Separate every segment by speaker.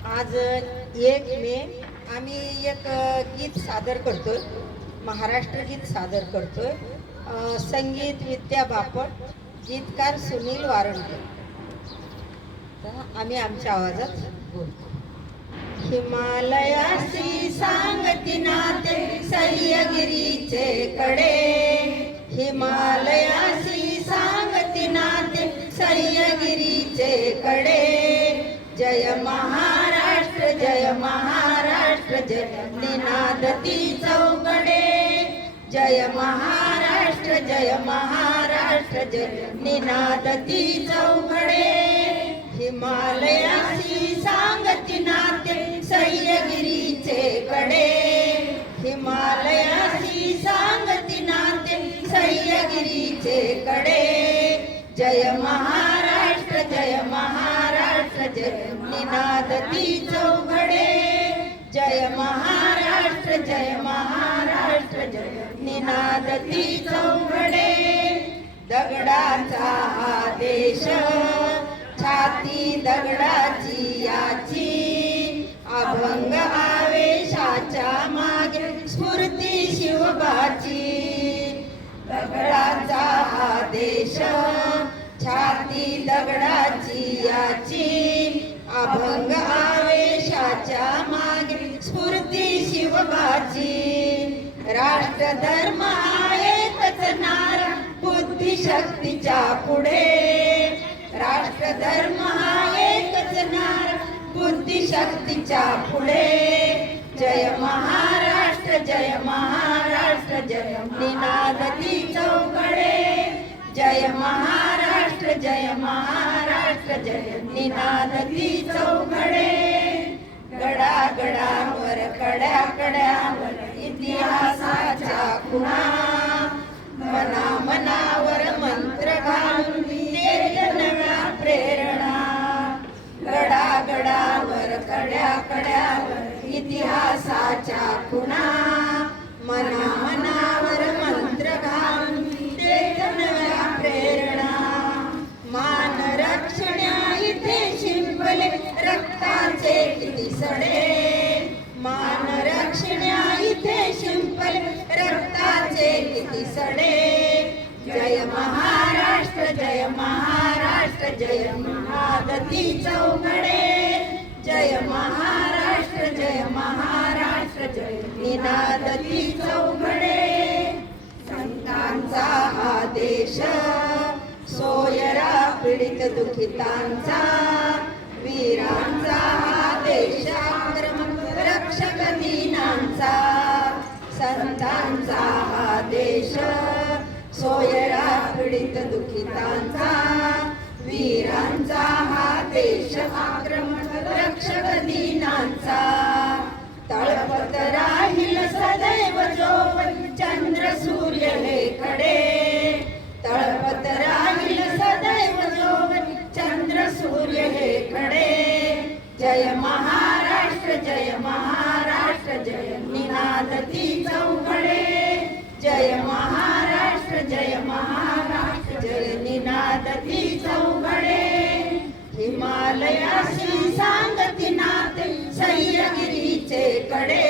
Speaker 1: आज एक मे आम्ही एक गीत सादर करतोय. महाराष्ट्र गीत सादर करतोय. संगीत विद्या बापट गीतकार सुनील वारंकर आम्ही आमच्या आवाजात बोलतो. हिमालयाशी सांगती नाते सह्यगिरीचे कडे. हिमालयाशी सांगती नाते सह्यगिरीचे कडे. जय महाराष्ट्र जय निनादती चौकडे जय महाराष्ट्र जय महाराष्ट्र जय निनादती चौकडे हिमालयाशी सांगती नाते सह्यगिरीचे कडे हिमालयाशी सांगती नाते सह्यगिरीचे कडे जय महाराष्ट्र जय महाराष्ट्र. जय निनादती चौघडे. जय महाराष्ट्र जय महाराष्ट्र जय निनादती चौघडे. दगडाचा हा देश छाती दगडाची याची. अभंग आवेशाच्या मागे स्फूर्ती शिवबाची. दगडाचा हा देश छाती दगडाची याची. अभंग आवेशाच्या मागे स्फूर्ती शिवबाची. राष्ट्रधर्म हा एकच नारा बुद्धिशक्तीच्या पुढे. राष्ट्रधर्म एकच नारा बुद्धिशक्तीच्या पुढे. जय महाराष्ट्र जय महाराष्ट्र जय निनादती चौकडे. जय महाराष्ट्र जय महाराष्ट्र निनादती चौघडे गडा गडावर कड्या कड्यावर इतिहासाच्या खुणा मना मनावर मंत्र घालून नव्या प्रेरणा. गडा गडावर कड्या कड्यावर इतिहासाच्या खुणा सडे। जय महाराष्ट्र जय महाराष्ट्र जय महादती चौघडे जय महाराष्ट्र जय महाराष्ट्र जय निनादती चौघडे संतांचा हा देश सोयरा पीडित दुखितांचा। पीडित दुखितांचा वीरांचा हा देश आक्रमक रक्षक दीनांचा तळपत राहील सदैव जो चंद्र सूर्य हे खडे तळपत राहील सदैव जो चंद्र सूर्य हे खडे जय महाराष्ट्र जय महाराष्ट्र जय निनादती चौकडे चौघडे हिमालयाशी सांगती नाते सह्यगिरीचे कडे.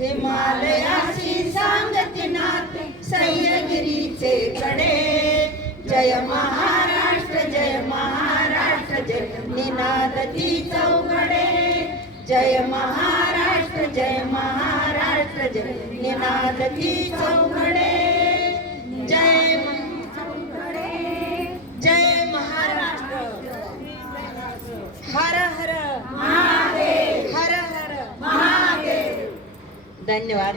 Speaker 1: हिमालयाशी सांगती नाते सह्यगिरीचे कडे. जय महाराष्ट्र जय महाराष्ट्र जय निनादती चौघडे. जय महाराष्ट्र जय महाराष्ट्र जय निनादती चौघडे. धन्यवाद